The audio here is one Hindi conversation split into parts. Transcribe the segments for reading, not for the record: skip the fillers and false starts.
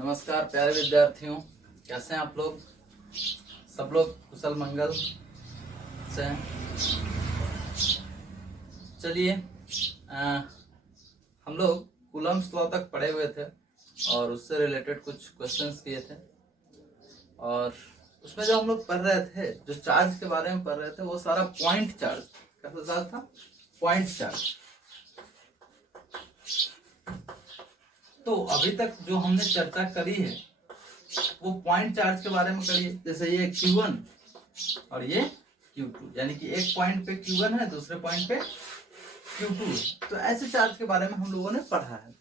नमस्कार प्यारे विद्यार्थियों, कैसे हैं आप लोग? सब लोग कुशल मंगल से हैं? चलिए, हम लोग कूलम्ब्स लॉ तक पढ़े हुए थे और उससे रिलेटेड कुछ क्वेश्चंस किए थे। और उसमें जो हम लोग पढ़ रहे थे, जो चार्ज के बारे में पढ़ रहे थे, वो सारा पॉइंट चार्ज। कैसा चार्ज था? Point charge. तो अभी तक जो हमने चर्चा करी है वो पॉइंट चार्ज के बारे में करी है। जैसे ये Q1 और ये Q2, यानी कि एक पॉइंट पे Q1 है, दूसरे पॉइंट पे Q2 है। तो ऐसे चार्ज के बारे में हम लोगों ने पढ़ा है,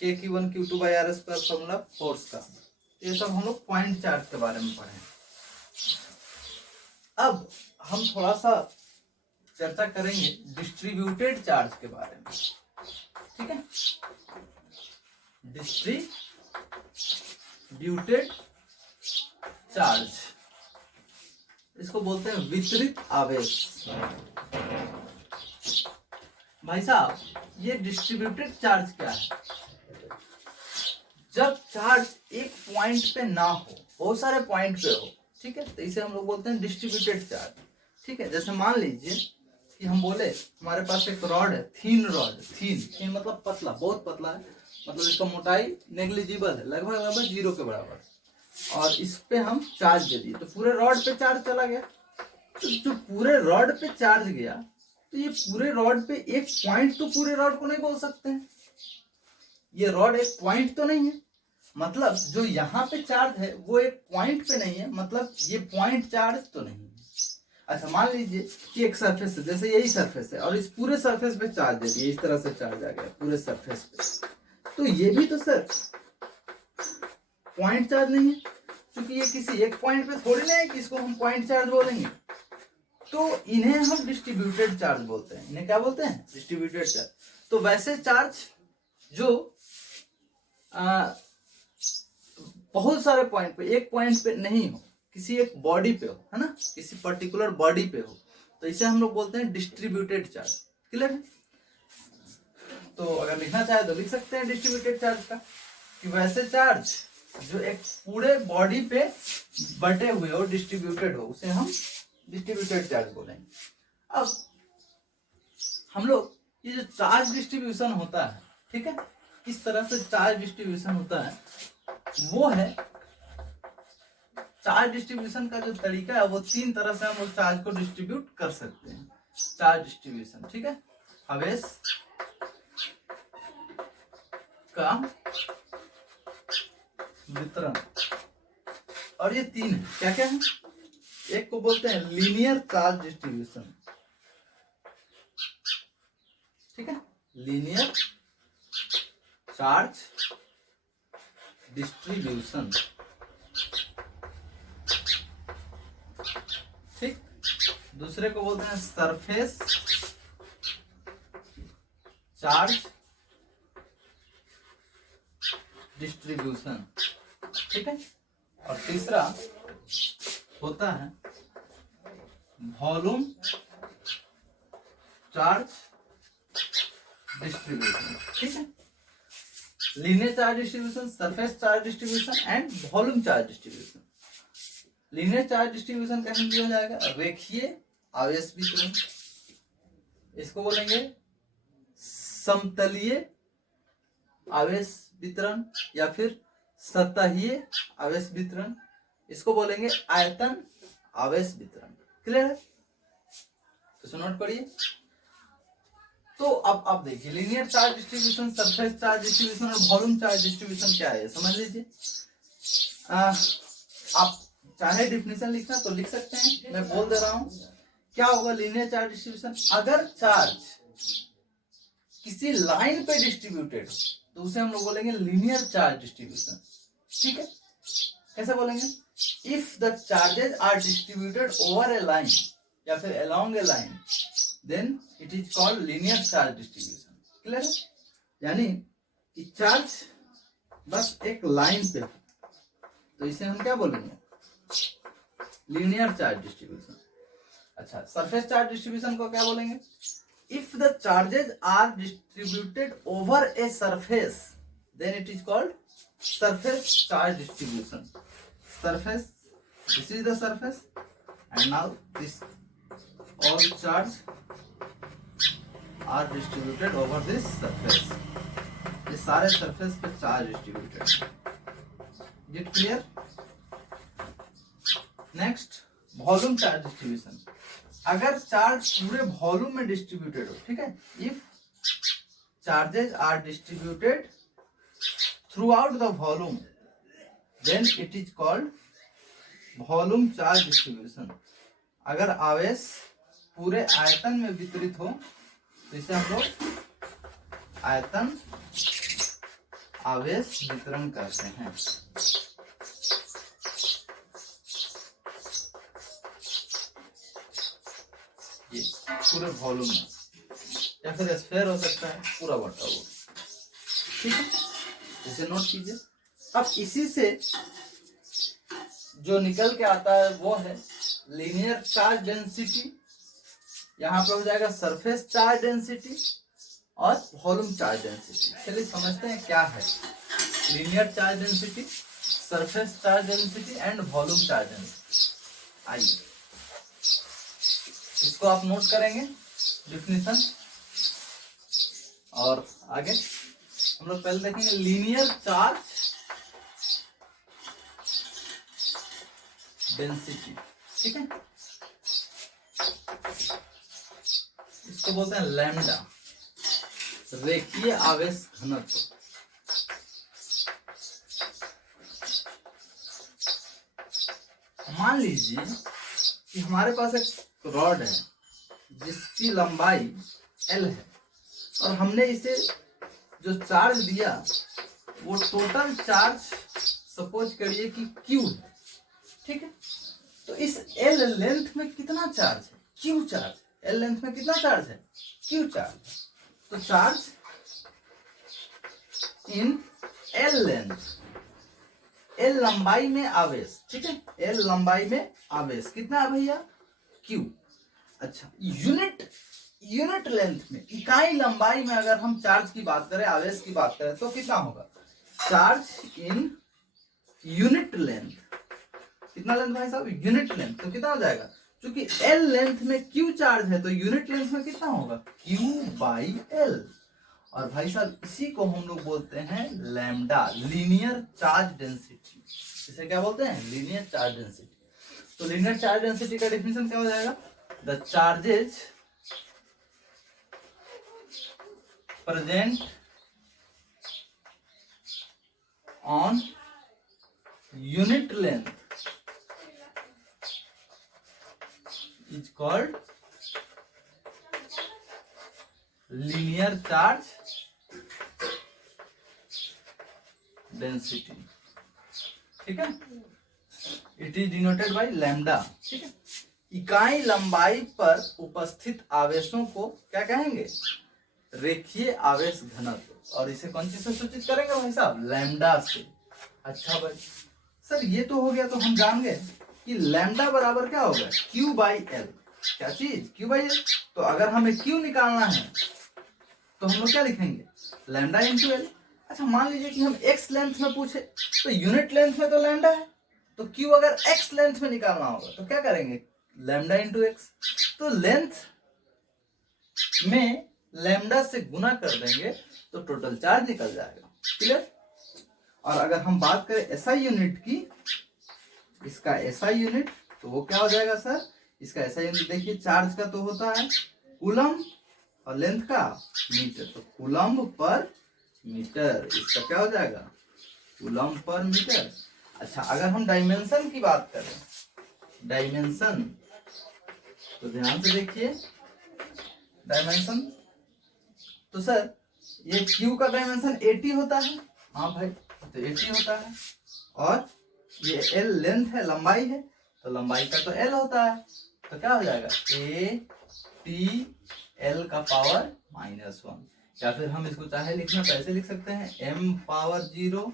Q1 Q2 by R square formula force का। ये सब हम लोग पॉइंट चार्ज के बारे में पढ़े हैं। अब हम थोड़ा सा चर्चा करेंगे डिस्ट्रीब्यूटेड चार्ज के बारे में, ठीक है? डिस्ट्रीब्यूटेड चार्ज, इसको बोलते हैं वितरित आवेश। भाई साहब, ये डिस्ट्रीब्यूटेड चार्ज क्या है? जब चार्ज एक पॉइंट पे ना हो, बहुत सारे पॉइंट पे हो, ठीक है, तो इसे हम लोग बोलते हैं डिस्ट्रीब्यूटेड चार्ज, ठीक है? जैसे मान लीजिए कि हम बोले हमारे पास एक रॉड है, थीन रॉड। थीन मतलब पतला, बहुत पतला है, मतलब इसका मोटाई नेग्लिजिबल है, लगभग 0 के बराबर। और इस पे हम चार्ज दे दिए तो पूरे रॉड पे चार्ज चला गया। तो जो पूरे रॉड पे चार्ज गया, तो ये पूरे रॉड पे एक पॉइंट तो पूरे रॉड को नहीं बोल सकते हैं। ये रॉड एक पॉइंट तो नहीं है, मतलब जो यहाँ पे चार्ज है वो एक पॉइंट पे नहीं है, मतलब ये पॉइंट चार्ज तो नहीं है। अच्छा, मान लीजिए कि एक सरफेस है, जैसे यही सरफेस है, और इस पूरे सरफेस पे चार्ज दे दिया, इस तरह से चार्ज आ गया पूरे सरफेस पे, तो ये भी तो सर पॉइंट चार्ज नहीं है, क्योंकि ये किसी एक पॉइंट पे थोड़ी ना है कि इसको हम पॉइंट चार्ज बोलेंगे। तो इन्हें हम डिस्ट्रीब्यूटेड चार्ज बोलते हैं। इन्हें क्या बोलते हैं? Distributed charge. तो वैसे चार्ज जो बहुत सारे पॉइंट पे, एक पॉइंट पे नहीं हो, किसी एक बॉडी पे हो, है ना, किसी पर्टिकुलर बॉडी पे हो, तो इसे हम लोग बोलते हैं डिस्ट्रीब्यूटेड चार्ज। क्लियर है? तो अगर लिखना चाहे तो लिख सकते हैं डिस्ट्रीब्यूटेड चार्ज का, कि वैसे चार्ज जो एक पूरे बॉडी पे बटे हुए हो, डिस्ट्रीब्यूटेड हो, उसे हम डिस्ट्रीब्यूटेड चार्ज बोलेंगे। अब हम लोग ये जो चार्ज डिस्ट्रीब्यूशन होता है, ठीक है, किस तरह से चार्ज डिस्ट्रीब्यूशन होता है, वो है चार्ज डिस्ट्रीब्यूशन का जो तरीका है, वो 3 तरह से हम लोग चार्ज को डिस्ट्रीब्यूट कर सकते हैं। चार्ज डिस्ट्रीब्यूशन, ठीक है, आवेश का वितरण। और ये 3 है, क्या क्या है? एक को बोलते हैं लीनियर चार्ज डिस्ट्रीब्यूशन, ठीक है, लीनियर चार्ज डिस्ट्रीब्यूशन, ठीक। दूसरे को बोलते हैं सरफेस चार्ज डिस्ट्रीब्यूशन, ठीक है। और तीसरा होता है वॉल्यूम चार्ज डिस्ट्रीब्यूशन, ठीक है। Linear charge distribution, surface charge distribution and volume charge distribution. Linear charge distribution का हिंदी हो जाएगा रेखीय आवेश वितरण, इसको बोलेंगे समतलीय आवेश वितरण या फिर सतहीय आवेश वितरण, इसको बोलेंगे आयतन आवेश वितरण। क्लियर है? तो नोट करिए। तो अब देखिए, linear charge distribution, surface charge distribution और वॉल्यूम चार्ज डिस्ट्रीब्यूशन क्या है, समझ लीजिए। आप चाहे डिफिनेशन लिखना तो लिख सकते हैं, मैं बोल दे रहा हूं। क्या होगा लीनियर चार्ज डिस्ट्रीब्यूशन? अगर चार्ज किसी लाइन पे डिस्ट्रीब्यूटेड तो उसे हम लोग बोलेंगे लीनियर चार्ज डिस्ट्रीब्यूशन, ठीक है। कैसे बोलेंगे? If the charges are distributed over a line या फिर along a line, then it is called linear charge distribution. Clear है? यानी कि चार्ज बस एक लाइन पे, तो इसे हम क्या बोलेंगे? Linear charge distribution. अच्छा, सरफेस चार्ज डिस्ट्रीब्यूशन को क्या बोलेंगे? If the charges are distributed over a surface then it is called surface charge distribution. Surface, this is the surface, and now this all charge are distributed over this surface. ये सारे surface पे charge distributed. Is it clear? Next, volume charge distribution. अगर चार्ज पूरे वॉल्यूम में डिस्ट्रीब्यूटेड हो, ठीक है, if charges are distributed throughout the volume then it is called volume charge distribution. अगर आवेश पूरे आयतन में वितरित हो तो इसे हम लोग आयतन आवेश वितरण करते हैं. ये पूरे वॉल्यूम में, या फिर स्फीयर हो सकता है पूरा बटा हुआ, ठीक है, इसे नोट कीजिए. अब इसी से जो निकल के आता है वो है लीनियर चार्ज डेंसिटी. यहाँ पे हो जाएगा सरफेस चार्ज डेंसिटी और वॉल्यूम चार्ज डेंसिटी. चलिए समझते हैं क्या है linear charge density, surface charge density and volume charge density. आइए इसको आप नोट करेंगे डिफिनीशन, और आगे हम लोग पहले देखेंगे लीनियर चार्ज डेंसिटी. ठीक है, इसको बोलते हैं लैम्डा, रेखीय आवेश घनत्व. मान लीजिए कि हमारे पास एक रॉड है जिसकी लंबाई L है और हमने इसे जो चार्ज दिया वो टोटल चार्ज सपोज करिए कि Q है. ठीक है, तो इस L लेंथ में कितना चार्ज है? Q charge. L लेंथ में कितना चार्ज है? Q charge. तो charge in L length, L लंबाई में आवेश. ठीक है, L लंबाई में आवेश कितना है भैया? Q. अच्छा, यूनिट लेंथ में, इकाई लंबाई में अगर हम चार्ज की बात करें, आवेश की बात करें तो कितना होगा? Charge in unit length. कितना लेंथ भाई साहब? Unit length. तो कितना हो जाएगा? क्योंकि L लेंथ में Q चार्ज है तो यूनिट लेंथ में कितना होगा? Q by L. और भाई साहब इसी को हम लोग बोलते हैं लैम्डा, लीनियर चार्ज डेंसिटी. इसे क्या बोलते हैं? Linear charge density. तो लीनियर चार्ज डेंसिटी का डेफिनेशन क्या हो जाएगा? The charges present on unit length is called linear charge density. ठीक है, it is denoted by lambda. ठीक है, इकाई लंबाई पर उपस्थित आवेशों को क्या कहेंगे? रेखीय आवेश घनत्व. और इसे कौन चीज से सूचित करेंगे भाई साहब? लैम्डा से. अच्छा भाई सर ये तो हो गया, तो हम जान गए कि लैम्डा बराबर क्या होगा? Q by L. क्या चीज? Q by L. तो अगर हमें Q निकालना है तो हम लोग क्या लिखेंगे? Lambda into L. अच्छा मान लीजिए कि हम x लेंथ में पूछे तो यूनिट लेंथ में तो लैम्डा है, तो Q अगर x लेंथ में निकालना होगा तो क्या करेंगे? Lambda into x. तो लेंथ में लैम्डा से गुना कर देंगे तो टोटल चार्ज निकल जाएगा. क्लियर? और अगर हम बात करें SI यूनिट की, इसका SI यूनिट, तो वो क्या हो जाएगा सर? इसका SI यूनिट देखिए, चार्ज का तो होता है कूलम और लेंथ का मीटर. तो कूलम पर मीटर, इसका क्या हो जाएगा? Coulomb per metre. अच्छा अगर हम डायमेंशन की बात करें, डायमेंशन, तो ध्यान से देखिए डायमेंशन. तो सर ये Q का डायमेंशन 80 होता है. हाँ भाई, तो 80 होता है. और ये L लेंथ है, लंबाई है, तो लंबाई का तो L होता है. तो क्या हो जाएगा? AT L का पावर -1. या फिर हम इसको चाहे लिखना तो ऐसे लिख सकते हैं, m power 0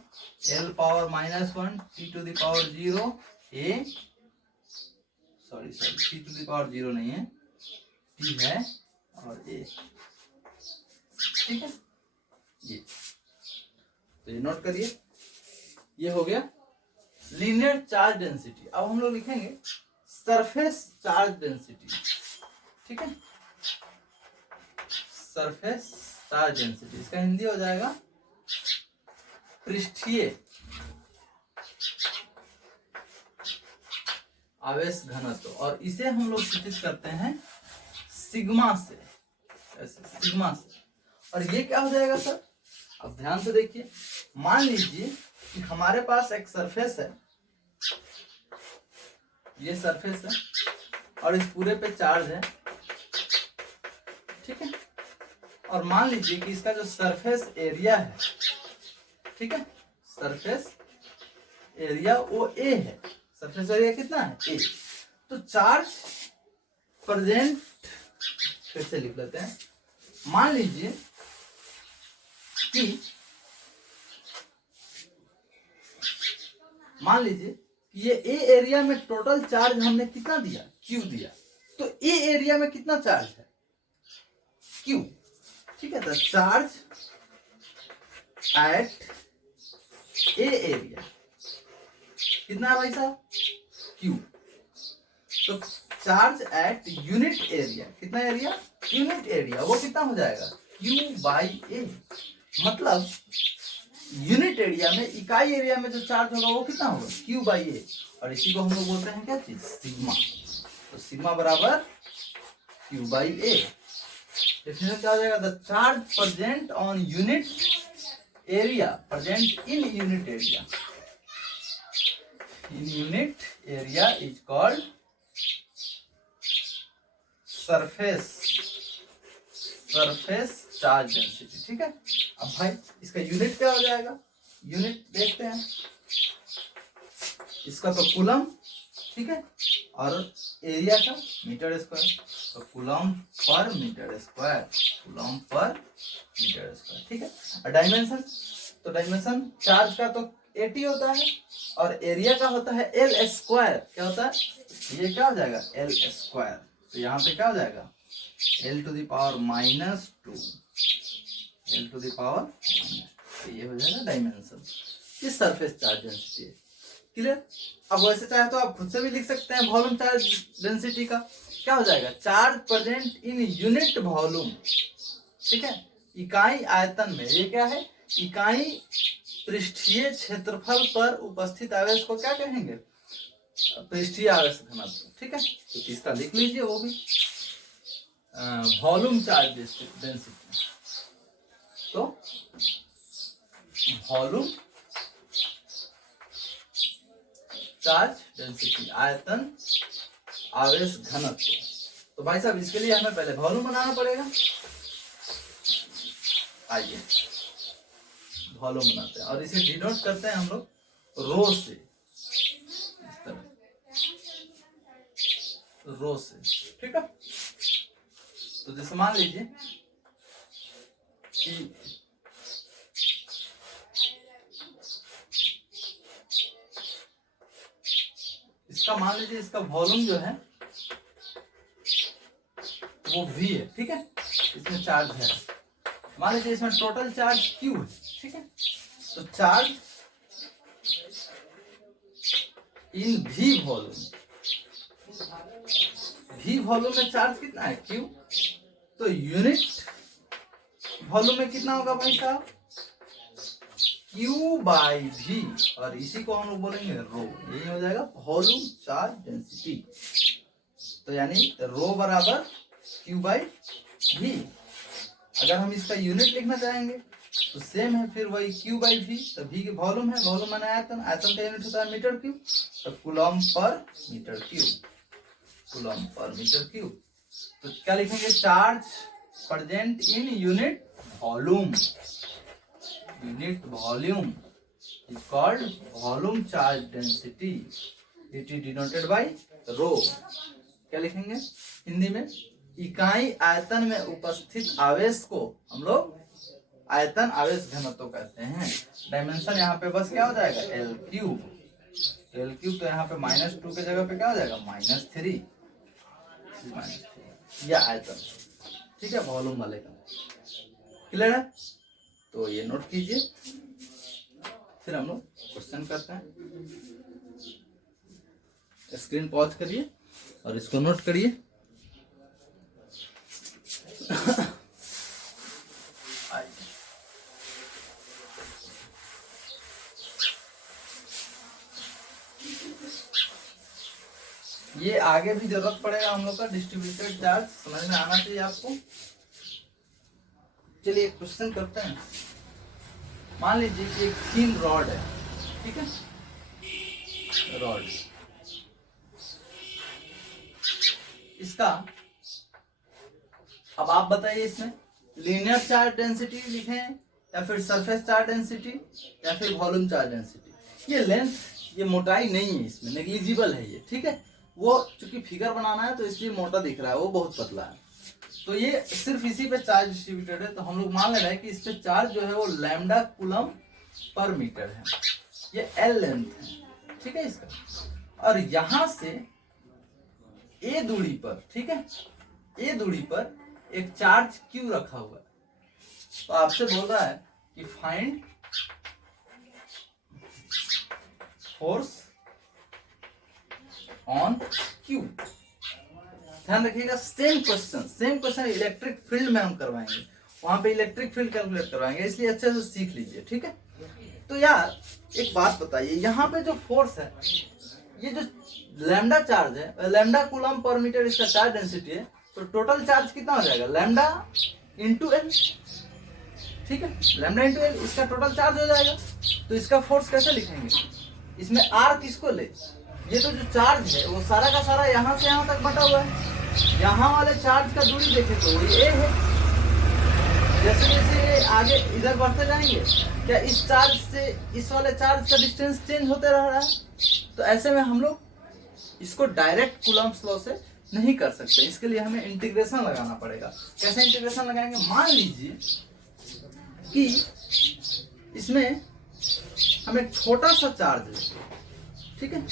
L power -1 T to the power 0 A, sorry T to the power 0 नहीं है, T है और A. ठीक है, ये तो ये नोट करिए, ये हो गया लीनियर चार्ज डेंसिटी। अब हम लोग लिखेंगे सरफेस चार्ज डेंसिटी, ठीक है, सरफेस चार्ज डेंसिटी, इसका हिंदी हो जाएगा पृष्ठीय आवेश घनत्व, और इसे हम लोग सूचित करते हैं सिग्मा से, ऐसे सिग्मा से। और ये क्या हो जाएगा सर, अब ध्यान से देखिए, मान लीजिए कि हमारे पास एक सरफेस है, ये सरफेस है और इस पूरे पे चार्ज है, ठीक है, और मान लीजिए कि इसका जो सरफेस एरिया है, ठीक है, सरफेस एरिया वो ए है, सरफेस एरिया कितना है ए, तो चार्ज प्रेजेंट, फिर से लिख लेते हैं, मान लीजिए कि ये ए एरिया में टोटल चार्ज हमने कितना दिया, क्यू दिया, तो ए एरिया में कितना चार्ज है, क्यू, ठीक है, तो चार्ज एट ए एरिया कितना है भाई साहब, क्यू, तो चार्ज एट यूनिट एरिया, कितना एरिया, यूनिट एरिया, वो कितना हो जाएगा, क्यू बाई ए, मतलब यूनिट एरिया में, इकाई एरिया में जो चार्ज होगा वो कितना होगा, क्यू बाई ए, और इसी को हम लोग बोलते हैं क्या चीज, सिग्मा, तो सिग्मा बराबर क्यू बाई ए। डेफिनेशन क्या हो जाएगा, the charge present on unit area, present in unit area, in unit area is called surface charge density, ठीक है। अब भाई इसका यूनिट क्या हो जाएगा, यूनिट देखते हैं, इसका तो कूलम, ठीक है, और एरिया का मीटर स्क्वायर, तो कूलम पर मीटर स्क्वायर, कूलम पर मीटर स्क्वायर, ठीक है। और डायमेंशन, तो डायमेंशन चार्ज का तो 80 होता है और एरिया का होता है एल स्क्वायर, क्या होता है, ये क्या हो जाएगा एल स्क्वायर, तो यहाँ पे क्या हो जाएगा L two the power -2, L two the power -2, तो ये हो जाएगा डायमेंशन, ये सरफेस चार्ज डेंसिटी है, क्लियर। अब वैसे चाहे तो आप खुद से भी लिख सकते हैं वॉल्यूम चार्ज डेंसिटी का, क्या हो जाएगा, charge present in unit volume, ठीक है, इकाई आयतन में, ये क्या है, इकाई पृष्ठीय क्षेत्रफल पर उपस्थित आवेश को क्या कहेंगे, पृष्ठीय आवेश घनत्व, ठीक है, तो इसका लिख लीजिए वो भी वॉल्यूम चार्ज डेंसिटी, तो वॉल्यूम चार्ज डेंसिटी, आयतन आवेश घनत्व। तो भाई साहब इसके लिए हमें पहले वॉल्यूम बनाना पड़ेगा, आइए वॉल्यूम बनाते हैं और इसे डिनोट करते हैं हम लोग रो से, इस तरह रो से, ठीक है। तो जैसे मान लीजिए कि इसका, मान लीजिए इसका वॉल्यूम जो है वो V है, ठीक है, इसमें चार्ज है, मान लीजिए इसमें टोटल चार्ज Q है, ठीक है, तो चार्ज इन V वॉल्यूम, V वॉल्यूम में चार्ज कितना है Q, तो यूनिट वॉल्यूम में कितना होगा भाई साहब, Q बाई V, और इसी को हम लोग बोलेंगे रो, यही हो जाएगा वॉल्यूम चार्ज डेंसिटी, तो यानी रो बराबर Q बाई V। अगर हम इसका यूनिट लिखना चाहेंगे तो सेम है, फिर वही Q बाई V, तो V की वॉल्यूम है, वॉल्यूम माने आयतन, आयतन का यूनिट होता है मीटर क्यूब, तो कूलम पर मीटर क्यूब, कूलम पर मीटर क्यूब, तो क्या लिखेंगे, charge present in unit volume, unit volume is called volume charge density, it is denoted by rho. क्या लिखेंगे हिंदी में, इकाई आयतन में उपस्थित आवेश को हम लोग आयतन आवेश घनत्व कहते हैं। डायमेंशन यहाँ पे बस क्या हो जाएगा एल क्यूब, तो यहाँ पे -2 के जगह पे क्या हो जाएगा -3, यह आयतन, ठीक है, वॉल्यूम वाले का, क्लियर है। तो ये नोट कीजिए, फिर हम लोग क्वेश्चन करते हैं। स्क्रीन पॉज करिए और इसको नोट करिए। ये आगे भी जरूरत पड़ेगा हम लोग का डिस्ट्रीब्यूटेड चार्ज समझ में आना चाहिए आपको। चलिए एक क्वेश्चन करते हैं। मान लीजिए कि एक थिन रॉड है, ठीक है, रॉड, इसका अब आप बताइए इसमें लीनियर चार्ज डेंसिटी लिखें या फिर सरफेस चार्ज डेंसिटी या फिर वॉल्यूम चार्ज डेंसिटी। ये लेंथ, ये मोटाई नहीं है, इसमें नेग्लिजिबल है ये, ठीक है। वो चूंकि फिगर बनाना है तो इसलिए मोटा दिख रहा है, वो बहुत पतला है। तो ये सिर्फ इसी पे चार्ज डिस्ट्रीब्यूटेड है, तो हम लोग मान ले रहे हैं कि इस पे चार्ज जो है वो लैम्डा कूलम पर मीटर है। ये एल लेंथ है, ठीक है इसका। और यहां से ए दूरी पर, ठीक है, ए दूरी पर एक चार्ज क्यू रखा हुआ है। तो आपसे बोल रहा है कि फाइंड फोर्स ऑन क्यू। ध्यान रखिएगा, सेम क्वेश्चन इलेक्ट्रिक फील्ड में हम करवाएंगे, वहां पे इलेक्ट्रिक फील्ड कैलकुलेट करवाएंगे, इसलिए अच्छे से सीख लीजिए, ठीक है। तो यार एक बात बताइए, यहाँ पे जो फोर्स है, ये जो लैम्डा चार्ज है, लैम्डा कूलम पर मीटर इसका चार्ज डेंसिटी है, तो टोटल चार्ज कितना हो जाएगा, लैम्डा इंटू एल, ठीक है, लैम्डा इंटू एल इसका टोटल चार्ज हो जाएगा। तो इसका फोर्स कैसे लिखेंगे, इसमें आर किसको ले, ये तो जो चार्ज है वो सारा का सारा यहाँ से यहाँ तक बटा हुआ है। यहाँ वाले चार्ज का दूरी देखें तो ये ए है। जैसे जैसे आगे इधर बढ़ते जाएंगे, क्या इस चार्ज से इस वाले चार्ज का डिस्टेंस चेंज होते रह रहा है। तो ऐसे में हम लोग इसको डायरेक्ट कूलम्स लॉ से नहीं कर सकते, इसके लिए हमें इंटीग्रेशन लगाना पड़ेगा। कैसे इंटीग्रेशन लगाएंगे, मान लीजिए कि इसमें हम एक छोटा सा चार्ज है, ठीक है,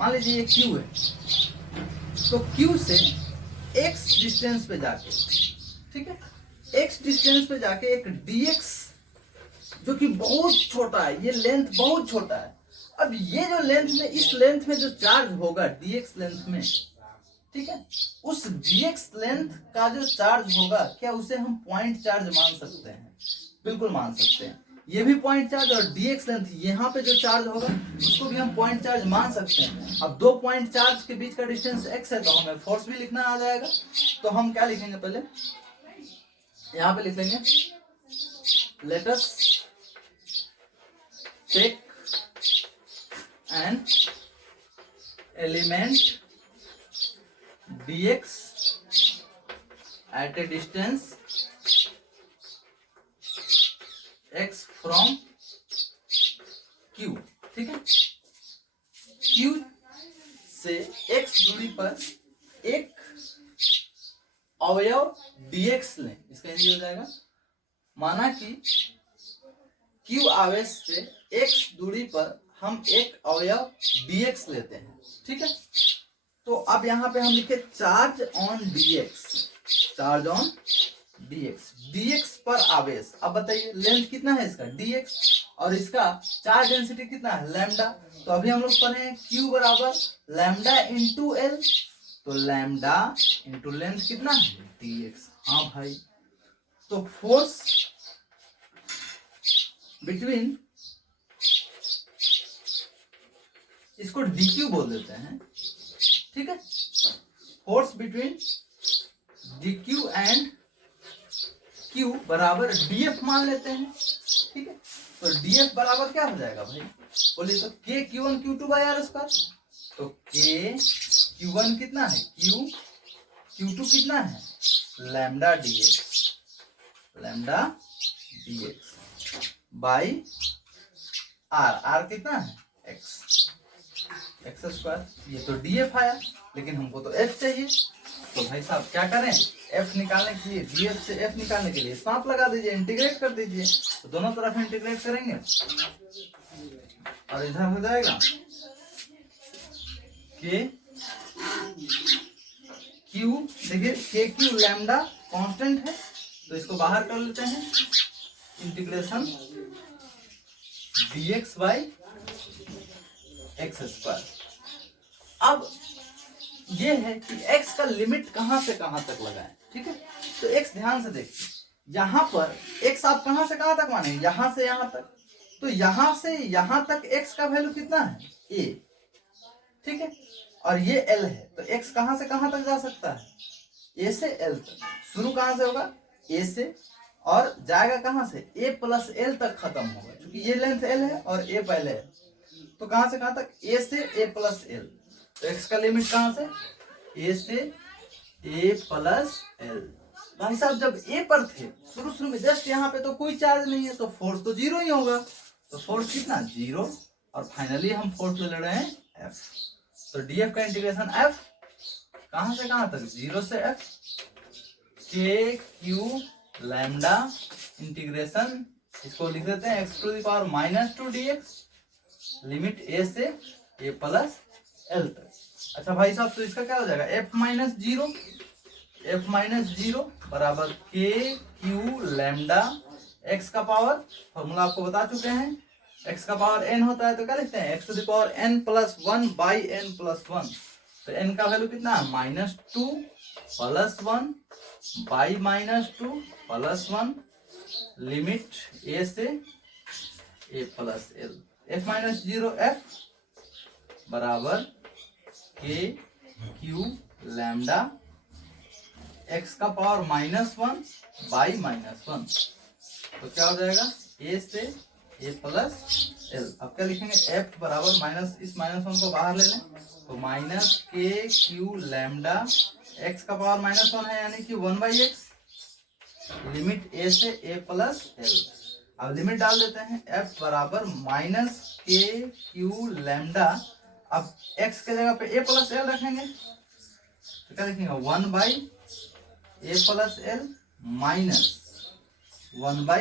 मान लीजिए ये Q है, तो Q से x डिस्टेंस पे जाके, ठीक है, x डिस्टेंस पे जाके एक dx जो कि बहुत छोटा है, ये लेंथ बहुत छोटा है। अब ये जो लेंथ में, इस लेंथ में जो चार्ज होगा dx लेंथ में, ठीक है, उस dx लेंथ का जो चार्ज होगा, क्या उसे हम पॉइंट चार्ज मान सकते हैं? बिल्कुल मान सकते हैं। ये भी पॉइंट चार्ज और dx लेंथ यहाँ पे जो चार्ज होगा उसको भी हम पॉइंट चार्ज मान सकते हैं। अब दो पॉइंट चार्ज के बीच का डिस्टेंस x है, तो हमें फोर्स भी लिखना आ जाएगा। तो हम क्या लिखेंगे, पहले यहाँ पे लिख लेंगे, let us take an element dx at a distance x from q, ठीक है, q से x दूरी पर एक अवयव dx लें। इसका हिंदी हो जाएगा, माना कि q आवेश से x दूरी पर हम एक अवयव dx लेते हैं, ठीक है। तो अब यहाँ पे हम लिखे charge on dx, charge on dx पर आवेश। अब बताइए लेंथ कितना है इसका dx, और इसका चार्ज डेंसिटी कितना है लैम्डा। तो अभी हम लोग पढ़े हैं q बराबर लैम्डा इंटू एल, तो लैम्डा इंटू लेंथ कितना है dx। हाँ भाई, तो फोर्स बिटवीन, इसको dq बोल देते हैं, ठीक है, force between dq and q बराबर df मान लेते हैं, ठीक है। तो df बराबर क्या हो जाएगा भाई, बोलिए तो k q1 q2 by r square. तो k q1 कितना है q, q2 कितना है lambda dx, lambda dx by r, r कितना है x स्क्वायर। ये तो df आया, लेकिन हमको तो f चाहिए। तो भाई साहब क्या करें, f निकालने के लिए, df से f निकालने के लिए सांप लगा दीजिए, इंटीग्रेट कर दीजिए। तो दोनों तरफ इंटीग्रेट करेंगे और इधर हो जाएगा k q, देखिए k q लैम्डा कांस्टेंट है, तो इसको बाहर कर लेते हैं, integration dx by x square. अब ये है कि x का लिमिट कहां से कहां तक लगाएं, ठीक है। तो x ध्यान से देखिए, यहां पर x आप कहां से कहां तक माने, यहां से यहां तक, तो यहां से यहां तक x का वैल्यू कितना है a, ठीक है। और ये l है, तो x कहां से कहां तक जा सकता है, a से l तक। शुरू कहां से होगा, a से, और जाएगा कहां से, a प्लस l तक खत्म होगा, क्योंकि ये लेंथ l है और a पहले है। तो कहां से कहां तक, a से a प्लस l। तो x का लिमिट कहां से, a से a प्लस l। भाई साहब जब a पर थे शुरू में जस्ट यहाँ पे, तो कोई चार्ज नहीं है, तो फोर्स तो जीरो ही होगा। तो फोर्स कितना, जीरो। और फाइनली हम फोर्स ले रहे हैं f। तो df का इंटीग्रेशन f कहां से कहां तक, जीरो से f, k q lambda integration, इसको लिख देते हैं x to the power -2 dx, limit a से a प्लस l तक। अच्छा भाई साहब, तो इसका क्या हो जाएगा, f माइनस जीरो बराबर k q लैम्डा x का पावर, फॉर्मूला आपको बता चुके हैं, x का पावर n होता है, तो क्या लिखते हैं, x to the power n plus 1 by n plus 1। तो n का वैल्यू कितना है, -2 plus 1 by -2 plus 1, limit a से a plus l। f minus zero f बराबर k q लैम्डा x का पावर -1 बाई -1। तो क्या हो जाएगा, a से a प्लस l। अब क्या लिखेंगे, f बराबर माइनस, इस -1 को बाहर ले लें, तो minus k q lambda x का पावर -1 है, यानी कि 1/x, लिमिट a से a प्लस l। अब लिमिट डाल देते हैं, f बराबर माइनस k q लैम्डा, अब x के जगह पे a प्लस l रखेंगे, तो क्या लिखेंगे, 1/a plus l minus 1/a,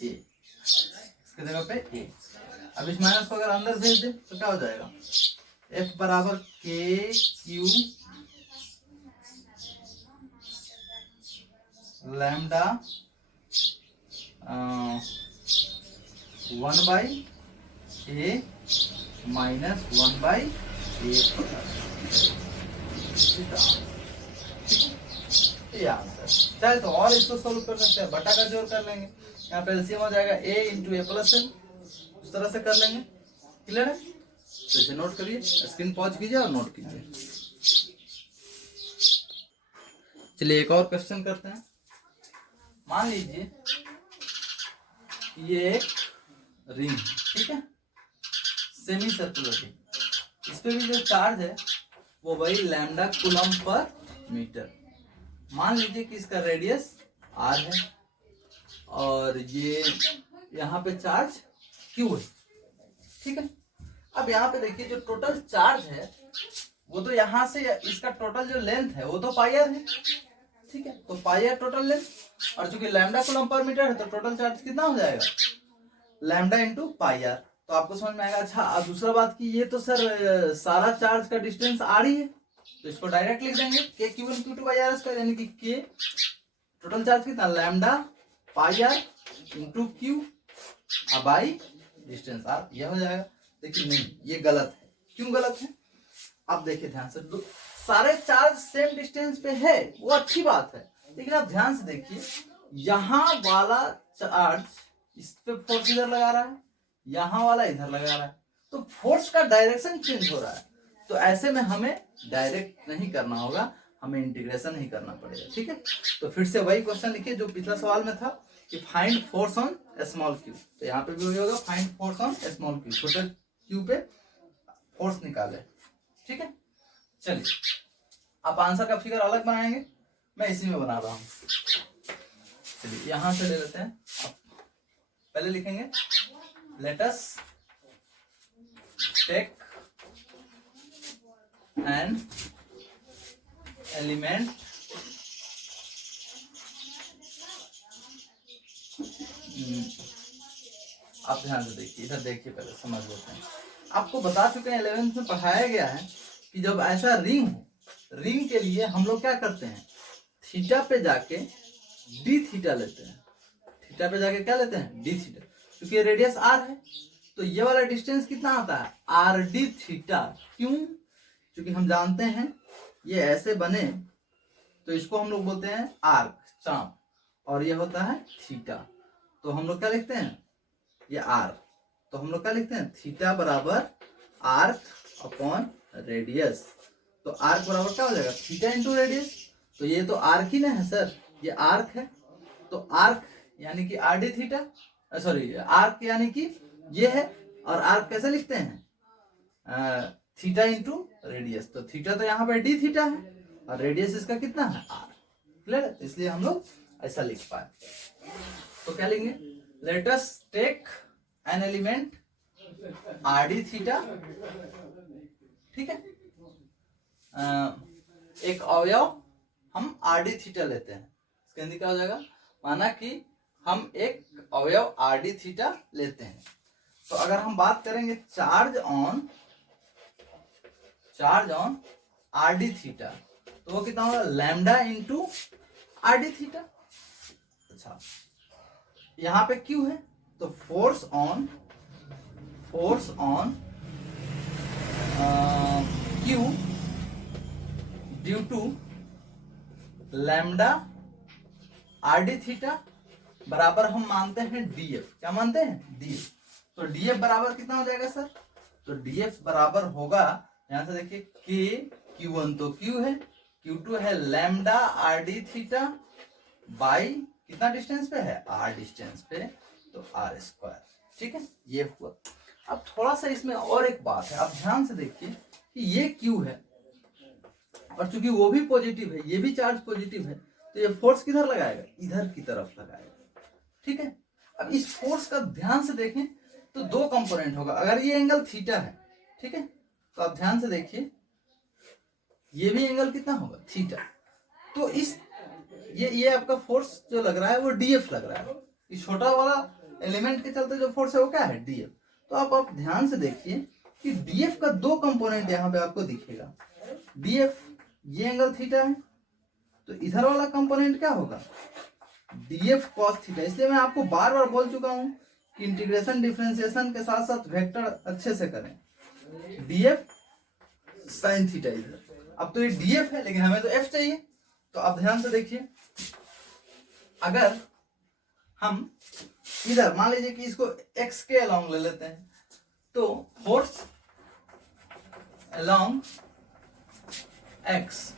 इसके जगह पे a। अब इस माइनस को अगर अंदर भेज दे तो क्या हो जाएगा, f बराबर k q lambda 1/a minus 1/a। ये आंसर। चाहे तो और इसको सोल्व कर सकते हैं, बटा का जोड़ कर लेंगे, यहाँ पे एलसीएम हो जाएगा a into a plus l, उस तरह से कर लेंगे। क्लियर है, तो इसे नोट करिए, स्क्रीन पॉज कीजिए और नोट कीजिए। चलिए एक और क्वेश्चन करते हैं। मान लीजिए ये एक रिंग, ठीक है, सेमी सर्कुलर रिंग, इस पे भी जो चार्ज है वो वही लैम्डा कूलम पर मीटर। मान लीजिए कि इसका रेडियस r है और ये यहाँ पे चार्ज q है, ठीक है। अब यहाँ पे देखिए जो टोटल चार्ज है वो तो यहाँ से इसका टोटल जो लेंथ है वो तो पाई r है, ठीक है। तो पाई r टोटल लेंथ, और चूंकि लैम्डा कूलम पर मीटर है तो टोटल चार्ज कितना हो जाएगा, लैम्डा इंटू पाई r। तो आपको समझ में आएगा। अच्छा, अब दूसरा बात की ये तो सर सारा चार्ज का डिस्टेंस r ही है, तो इसको डायरेक्ट लिख देंगे k q1 q2 by r square, यानी कि k टोटल चार्ज कितना, lambda pi r into q by distance r, ये हो जाएगा। लेकिन नहीं, ये गलत है। क्यों गलत है, आप देखिए ध्यान से, सारे चार्ज सेम डिस्टेंस पे है वो अच्छी बात है, लेकिन आप ध्यान से देखिए, यहाँ वाला चार्ज इस पे फोर्स इधर लगा रहा है, यहाँ वाला इधर लगा रहा है, तो फोर्स का डायरेक्शन चेंज हो रहा है। तो ऐसे में हमें डायरेक्ट नहीं करना होगा, हमें इंटीग्रेशन ही करना पड़ेगा, ठीक है। तो फिर से वही क्वेश्चन लिखिए जो पिछला सवाल में था कि find force on small Q, तो यहाँ पे भी वही होगा, find force on small Q, छोटे क्यू पे फोर्स निकाले, ठीक है। चलिए आप आंसर का फिगर अलग बनाएंगे, मैं इसी में बना रहा हूँ। चलिए यहां से ले लेते हैं, पहले लिखेंगे let us take an element आप ध्यान से देखिए, इधर देखिए, पहले समझ लेते हैं। आपको बता चुके हैं 11th में पढ़ाया गया है कि जब ऐसा रिंग हो, रिंग के लिए हम लोग क्या करते हैं, थीटा पे जाके डी थीटा लेते हैं, थीटा पे जाके क्या लेते हैं, डी थीटा, क्योंकि रेडियस r है, तो ये वाला डिस्टेंस कितना आता है आर डी थीटा। क्यों? क्योंकि हम जानते हैं ये ऐसे बने तो इसको हम लोग बोलते हैं आर्क, चाप, और ये होता है थीटा। तो हम लोग क्या लिखते हैं, ये आर, तो हम लोग क्या लिखते हैं, थीटा बराबर आर्क अपॉन रेडियस। तो आर्क बराबर क्या हो जाएगा, थीटा इंटू रेडियस। तो ये तो आर्क ही ना है सर, ये आर्क है। तो आर्क यानी कि are d theta, sorry arc यानी कि ये है, और आर्क कैसे लिखते हैं, थीटा इंटू रेडियस। तो थीटा तो यहाँ पे डी थीटा है और रेडियस इसका कितना है आर। क्लियर? इसलिए हम लोग ऐसा लिख पाए। तो क्या लेंगे, let us take an element r d theta, ठीक है, एक अवयव हम आर डी थीटा लेते हैं। इसके अंदर क्या हो जाएगा, माना कि हम एक अवयव आर डी थीटा लेते हैं। तो अगर हम बात करेंगे charge on r d theta, तो वो कितना होगा, lambda into r d theta. अच्छा, यहां पे क्यू है तो force on q due to lambda r d theta बराबर हम मानते हैं डीएफ। क्या मानते हैं, डीएफ। तो डीएफ बराबर कितना हो जाएगा सर, तो डीएफ बराबर होगा, यहां से देखिए के Q1 तो Q है, Q2 है lambda r d theta by कितना डिस्टेंस पे है, आर डिस्टेंस पे, तो आर स्क्वायर। ठीक है, ये हुआ। अब थोड़ा सा इसमें और एक बात है, आप ध्यान से देखिए कि ये Q है और चूंकि वो भी पॉजिटिव है, ये भी चार्ज पॉजिटिव है, तो ये फोर्स किधर लगाएगा, इधर की तरफ लगाएगा। ठीक है, अब इस फोर्स का ध्यान से देखें तो दो कंपोनेंट होगा। अगर ये एंगल थीटा है, ठीक है, तो आप ध्यान से देखिए ये भी एंगल कितना होगा, थीटा। तो इस ये आपका फोर्स जो लग रहा है वो डीएफ लग रहा है। इस छोटा वाला एलिमेंट के चलते जो फोर्स है वो क्या है, डीएफ। तो आप ध्यान से देखिए कि डीएफ का दो कंपोनेंट यहाँ पे आपको दिखेगा। डीएफ ये एंगल थीटा है, तो इधर वाला कंपोनेंट क्या होगा, डीएफ कॉस थीटा। इसलिए मैं आपको बार बार बोल चुका हूं कि इंटीग्रेशन डिफरेंशिएशन के साथ साथ वेक्टर अच्छे से करें। डीएफ साइन थीटा इधर, अब तो ये डीएफ है लेकिन हमें तो एफ चाहिए। तो आप ध्यान से देखिए, अगर हम इधर मान लीजिए कि इसको एक्स के अलोंग ले लेते हैं, तो फोर्स अलोंग एक्स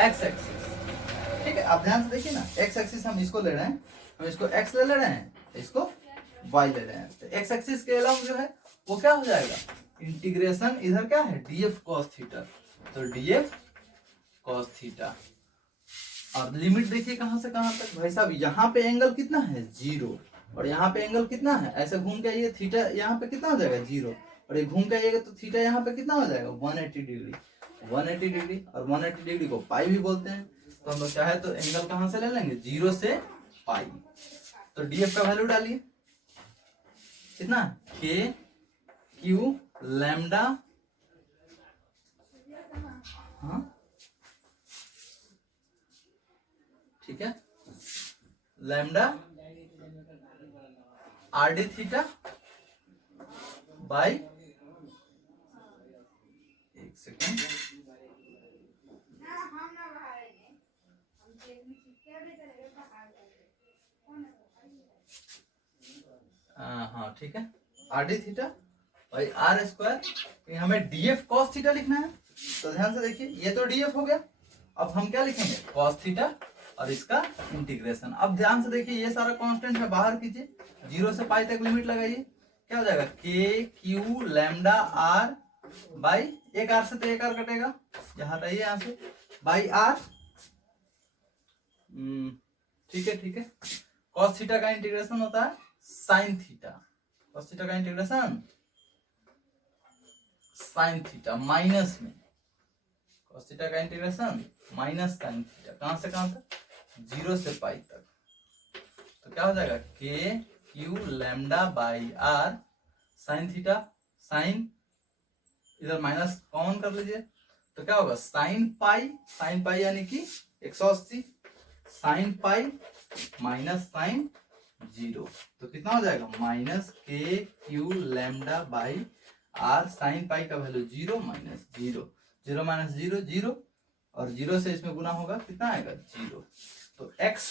एक्सिस, ठीक है। आप ध्यान से देखिए ना, एक्स एक्सिस हम इसको ले रहे हैं, हम इसको एक्स ले रहे हैं, इसको वाई ले रहे हैं। तो एक्स एक्सिस के अलोंग जो है वो क्या हो जाएगा, इंटीग्रेशन इधर क्या है, डीएफ कॉस थीटा। तो डीएफ कॉस थीटा, और लिमिट देखिए कहां से कहां तक। भाई साहब यहाँ पे एंगल कितना है, 0, और यहाँ पे एंगल कितना है, ऐसे घूम के आइए, थीटा यहाँ पे कितना हो जाएगा, 0, और ये घूम के आइएगा तो थीटा यहाँ पे कितना हो जाएगा, 180 डिग्री। 180 डिग्री, और 180 डिग्री को पाई भी बोलते हैं। तो हम लोग चाहे तो एंगल कहां से ले लेंगे, 0 से पाई। तो डीएफ का वैल्यू डालिए, कितना, के क्यू लैम्डा, हाँ ठीक है, lambda r d theta by, एक सेकेंड, हाँ ठीक है, आर डी थीटा भाई आर स्क्वायर। हमें डीएफ कॉस थीटा लिखना है। तो ध्यान से देखिए, ये तो डीएफ हो गया, अब हम क्या लिखेंगे, कॉस थीटा, और इसका इंटीग्रेशन। अब ध्यान से देखिए, ये सारा कांस्टेंट है बाहर कीजिए, 0 से पाई तक लिमिट लगाइए, क्या हो जाएगा, k Q lambda R by, एक आर से तो एक आर कटेगा, यहाँ रहिए यहाँ से, बाई आर। ठीक है, कॉस थीटा का इंटीग्रेशन होता है साइन थीटा, कॉस थीटा का इंटीग्रेशन साइन थीटा माइनस में, कॉस थीटा का इंटीग्रेशन माइनस साइन थीटा, कहां से कहां तक, 0 से पाई तक। तो क्या हो जाएगा, k Q lambda by are sine theta, sine इधर माइनस कॉमन कर लीजिए, तो क्या होगा, साइन पाई यानी कि 180, sine pi minus sine zero. तो कितना हो जाएगा माइनस के Q lambda by are sine pi का value zero minus zero, zero minus zero zero, और जीरो से इसमें गुना होगा कितना आएगा जीरो। तो एक्स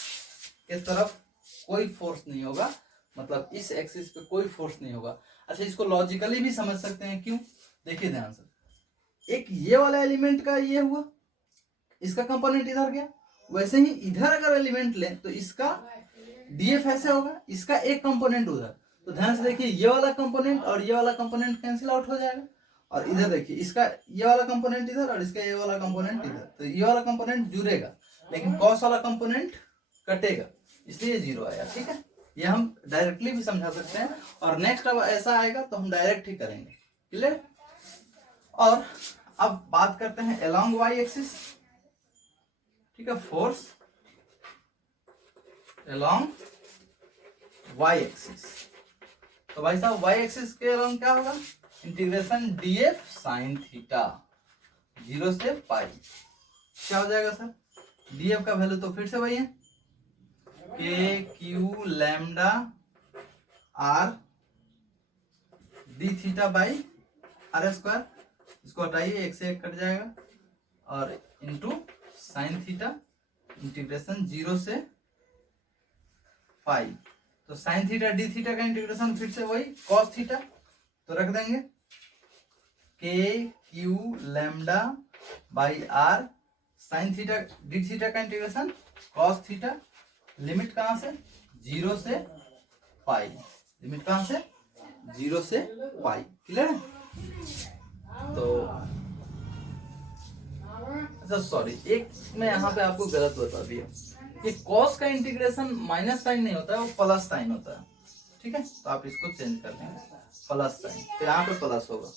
के तरफ कोई फोर्स नहीं होगा, मतलब इस एक्सिस पे कोई फोर्स नहीं होगा। अच्छा इसको लॉजिकली भी समझ सकते हैं, क्यों? देखिए ध्यान से, एक ये वाला एलिमेंट का ये हुआ, इसका कंपोनेंट इधर गया, वैसे ही इधर अगर एलिमेंट लें तो इसका डीएफ ऐसे होगा, इसका एक कंपोनेंट उधर। तो ध्यान से देखिए, ये वाला कंपोनेंट और ये वाला कंपोनेंट कैंसिल आउट हो जाएगा, और इधर देखिए इसका ये वाला कंपोनेंट इधर और इसका ये वाला कंपोनेंट इधर, तो ये वाला कंपोनेंट जुड़ेगा लेकिन कॉस वाला कंपोनेंट कटेगा, इसलिए जीरो आया। ठीक है, ये हम डायरेक्टली भी समझा सकते हैं, और नेक्स्ट अब ऐसा आएगा तो हम डायरेक्ट ही करेंगे। क्लियर? और अब बात करते हैं अलोंग वाई एक्सिस। ठीक है, फोर्स अलोंग वाई एक्सिस। तो भाई साहब वाई एक्सिस के अलोंग क्या होगा, integration DF sine theta zero से पाई। क्या हो जाएगा सर, डीएफ का वैल्यू तो फिर से वही है, k Q lambda r d theta by r square, इसको हटाइए, एक से एक कट जाएगा, और into sine theta integration zero से पाई। तो साइन थीटा डी थीटा का इंटीग्रेशन फिर से वही कॉस थीटा, तो रख देंगे k Q lambda by are sine theta d theta का इंटीग्रेशन कॉस थीटा, लिमिट कहां से, जीरो से पाई, लिमिट कहां से, जीरो से पाई। क्लियर है? तो अच्छा सॉरी, एक मैं यहाँ पे आपको गलत बता दिया, ये कॉस का इंटीग्रेशन माइनस साइन नहीं होता है, वो प्लस साइन होता है। ठीक है, तो आप इसको चेंज कर लेंगे, प्लस साइन, तो यहाँ पे प्लस होगा,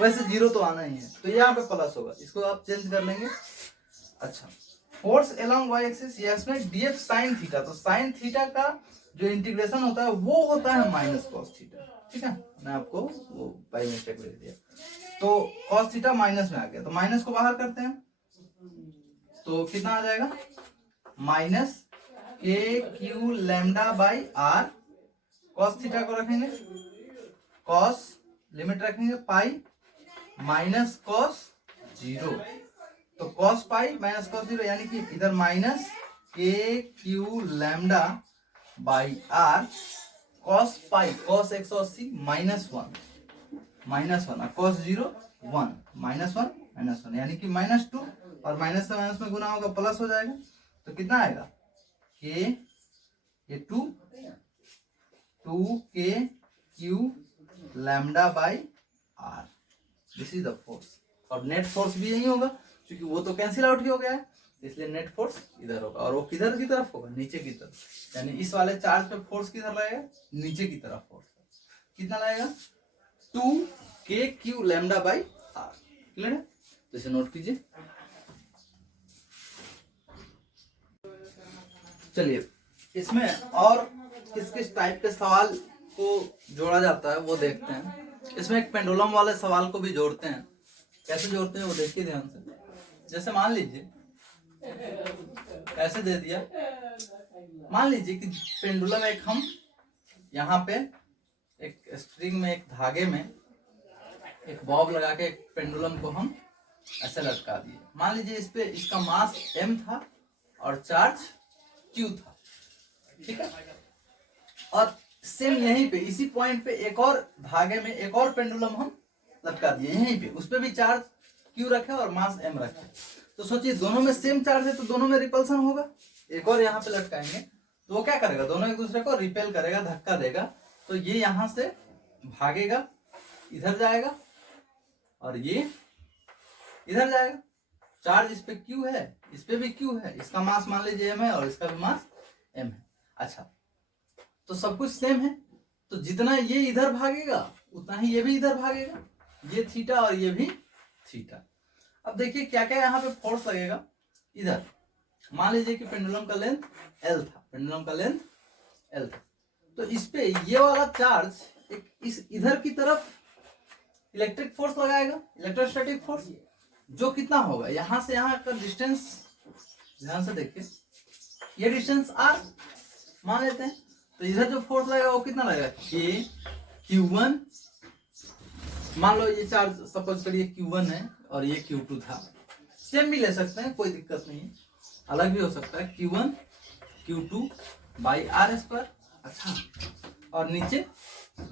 वैसे जीरो तो आना ही है, तो यहाँ पे प्लस होगा, इसको आप चेंज कर लेंगे। अच्छा, फोर्स अलोंग वाई एक्सिस, इसमें डीएफ साइन थीटा, तो साइन थीटा का जो इंटीग्रेशन होता है वो होता है माइनस कॉस थीटा। ठीक है, मैं आपको वो बाई मिस्टेक लिख दिया, तो कॉस थीटा माइनस में आ गया, तो माइनस को बाहर करते हैं, तो कितना आ जाएगा, माइनस के Q lambda by r, cos theta को रखेंगे कॉस, लिमिट रखेंगे पाई, माइनस कॉस जीरो, तो cos pi minus cos zero, यानी कि इधर माइनस के Q lambda by r cos pi, cos 180 minus one, और cos zero one, minus one, यानी कि माइनस टू, और माइनस से माइनस में गुना होगा प्लस हो जाएगा, तो कितना आएगा, के ये two k Q lambda by r, this is the force. और नेट फोर्स भी यही होगा, क्योंकि वो तो कैंसिल आउट ही हो गया है, इसलिए नेट फोर्स इधर होगा, और वो किधर की तरफ होगा, नीचे की तरफ, यानी इस वाले चार्ज पे फोर्स किधर लगेगा, नीचे की तरफ फोर्स। कितना लगेगा, two k Q lambda by r. Clear है? तो इसे नोट कीजिए। चलिए इसमें और किस किस टाइप के सवाल को जोड़ा जाता है वो देखते हैं। इसमें एक पेंडुलम वाले सवाल को भी जोड़ते हैं, कैसे जोड़ते हैं वो देखिए ध्यान से। जैसे मान लीजिए ऐसे दे दिया, मान लीजिए कि पेंडुलम एक हम यहाँ पे एक स्ट्रिंग में, एक धागे में एक बॉब लगा के एक पेंडुलम को हम ऐसे लटका दिए। मान लीजिए इस पे इसका मास m था और चार्ज q था। ठीक है, और सेम यहीं पे इसी पॉइंट पे एक और धागे में एक और पेंडुलम हम लटका दिए, यहीं पे उस पे भी चार्ज q रखे और मास m रखे। तो सोचिए दोनों में सेम चार्ज है तो दोनों में रिपल्सन होगा। एक और यहाँ पे लटकाएंगे तो वो क्या करेगा, दोनों एक दूसरे को रिपेल करेगा, धक्का देगा, तो ये यहाँ से भागेगा, इधर जाएगा और ये इधर जाएगा। चार्ज इस पे q है, इस पे भी q है, इसका मास मान लीजिए m है और इसका भी मास m है। अच्छा, तो सब कुछ सेम है, तो जितना ये इधर भागेगा उतना ही ये भी इधर भागेगा, ये थीटा और ये भी थीटा। अब देखिए क्या क्या यहाँ पे फोर्स लगेगा। इधर मान लीजिए कि पेंडुलम का लेंथ L था, पेंडुलम का लेंथ L था, तो इस पे ये वाला चार्ज एक इस इधर की तरफ इलेक्ट्रिक फोर्स लगाएगा, इलेक्ट्रोस्टैटिक फोर्स, जो कितना होगा, यहाँ से यहाँ का डिस्टेंस ध्यान से देखिए, ये डिस्टेंस r मान लेते हैं, तो इधर जो फोर्स लगेगा वो कितना लगेगा, K Q1, मान लो ये चार्ज सपोज करिए Q1 है और ये Q2 था, सेम भी ले सकते हैं, कोई दिक्कत नहीं है, अलग भी हो सकता है, Q1 Q2 by r square. अच्छा, और नीचे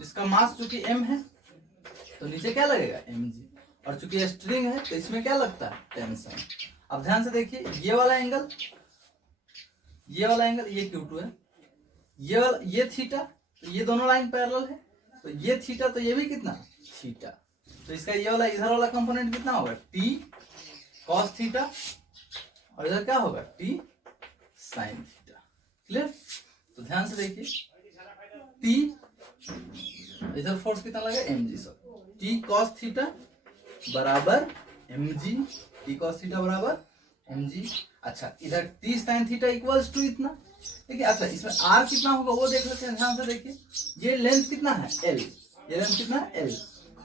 इसका मास चूंकि m है तो नीचे क्या लगेगा mg, और चूंकि स्ट्रिंग है तो इसमें क्या लगता है, टेंशन। अब ध्यान से देखिए, ये वाला एंगल ये Q2 है, ये वाला ये थीटा, तो ये दोनों लाइन पैरेलल है, तो ये थीटा तो ये भी कितना थीटा, तो इसका ये वाला इधर वाला कंपोनेंट कितना होगा, t cos थीटा, और इधर क्या होगा, t sin थीटा। क्लियर? तो ध्यान से देखिए, t इधर फोर्स कितना लगेगा, mg, सब t cos थीटा बराबर mg, t cos थीटा बराबर mg। अच्छा, इधर t sin theta equals to इतना, ठीक है। अच्छा, इसमें r कितना होगा वो देख लेते हैं, ध्यान से देखिए, ये लेंथ कितना है l, ये लेंथ कितना है l,